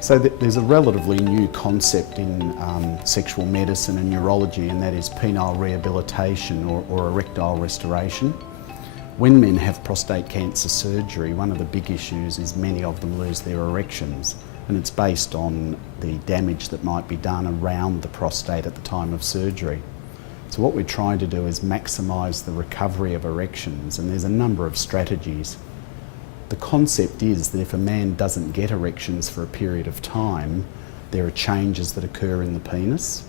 So there's a relatively new concept in sexual medicine and neurology, and that is penile rehabilitation or erectile restoration. When men have prostate cancer surgery, one of the big issues is many of them lose their erections, and it's based on the damage that might be done around the prostate at the time of surgery. So what we're trying to do is maximise the recovery of erections, and there's a number of strategies. The concept is that if a man doesn't get erections for a period of time, there are changes that occur in the penis.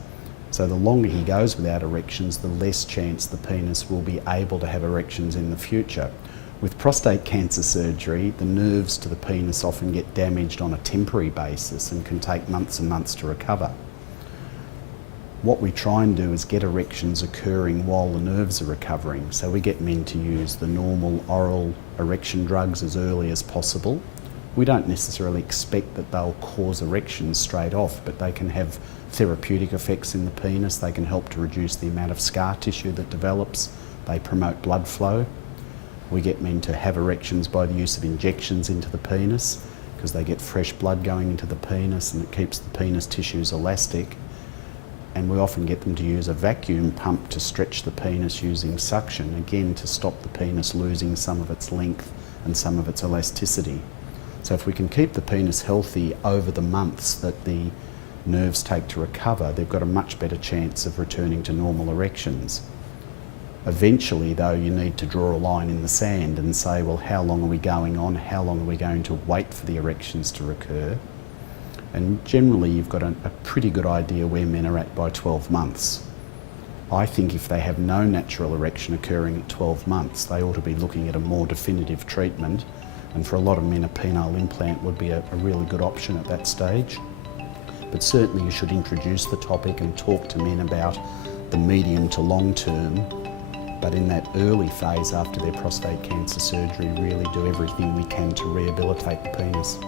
So the longer he goes without erections, the less chance the penis will be able to have erections in the future. With prostate cancer surgery, the nerves to the penis often get damaged on a temporary basis and can take months and months to recover. What we try and do is get erections occurring while the nerves are recovering. So we get men to use the normal oral erection drugs as early as possible. We don't necessarily expect that they'll cause erections straight off, but they can have therapeutic effects in the penis. They can help to reduce the amount of scar tissue that develops. They promote blood flow. We get men to have erections by the use of injections into the penis, because they get fresh blood going into the penis and it keeps the penis tissues elastic. And we often get them to use a vacuum pump to stretch the penis using suction, again to stop the penis losing some of its length and some of its elasticity. So if we can keep the penis healthy over the months that the nerves take to recover, they've got a much better chance of returning to normal erections. Eventually though, you need to draw a line in the sand and say, well, how long are we going on? How long are we going to wait for the erections to recur? And generally you've got a pretty good idea where men are at by 12 months. I think if they have no natural erection occurring at 12 months, they ought to be looking at a more definitive treatment. And for a lot of men, a penile implant would be a really good option at that stage. But certainly you should introduce the topic and talk to men about the medium to long term. But in that early phase after their prostate cancer surgery, really do everything we can to rehabilitate the penis.